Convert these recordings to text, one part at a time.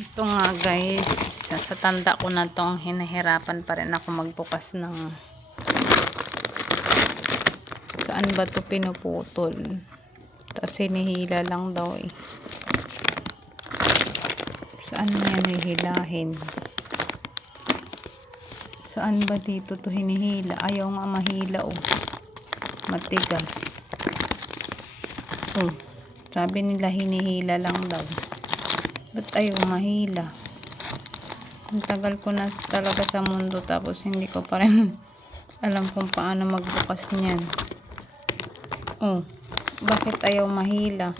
Ito nga guys, sa tanda ko na tong hinahirapan pa rin ako magbukas ng saan ba to pinuputol, tapos hinihila lang daw eh. Saan yan hihilahin? Saan ba dito to hinihila? Ayaw nga mahila oh, matigas oh. Sabi nila hinihila lang daw. Ba't ayaw mahila? Ang tagal ko na talaga sa mundo tapos hindi ko pa rin alam kung paano magbukas niyan. Oh, bakit ayaw mahila?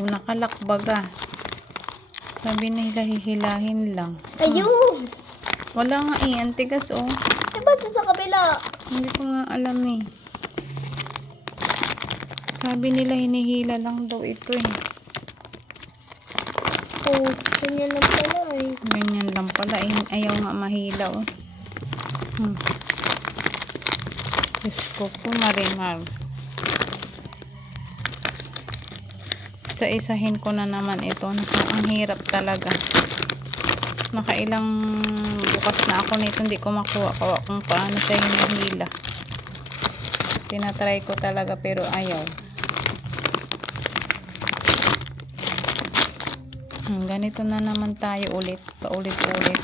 Oh, nakalakbaga. Sabi nila hihilahin lang. Ayun! Wala nga eh, ang tigas oh. Eh, ba't sa kabila? Hindi ko nga alam eh. Sabi nila hinihila lang daw ito eh. Oh, ganyan lang pala eh. Ganyan lang pala eh. Ayaw nga mahila oh. Diyos ko po marimar. Isa-isahin ko na naman ito. Ang hirap talaga. Nakailang bukas na ako nito. Hindi ko makuha kung paano siya hinihila. Tinatry ko talaga pero ayaw. Ganito na naman tayo ulit. Paulit-ulit.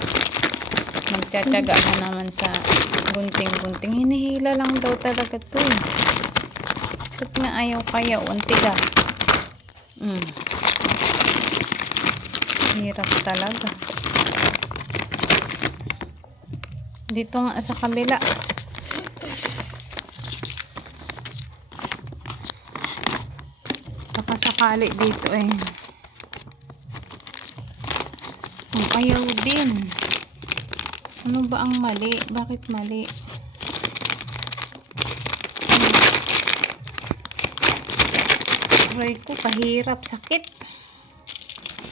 Magtsatsaga na naman sa gunting-gunting. Hinihila lang daw talaga to eh. Ba't nga ayaw kaya? Untiga. Hirap talaga. Dito nga sa kabila. Baka sakali dito eh. Ayaw din. Ano ba ang mali? Bakit mali? Aray ko, kahirap, sakit.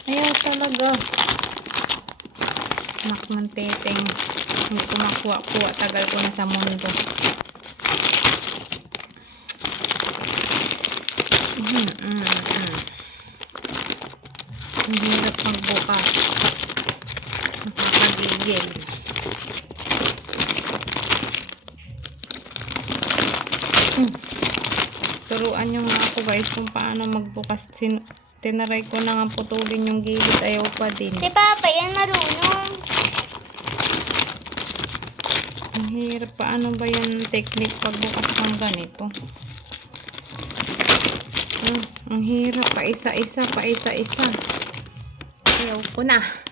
Ayaw talaga. Anak ng teteng. Hindi ko makuha-kuha. Tagal ko na sa mundo. Ang hirap magbukas. Nakakagigil. Turuan nyo nga ako guys kung paano magbukas. Tinaray ko na nga putulin yung gilid. Ayaw pa din. Si Papa yan marunong. Ang hirap. Paano ba yung technique pagbukas ng ganito? Ang hirap. Pa isa-isa. Ayaw ko na.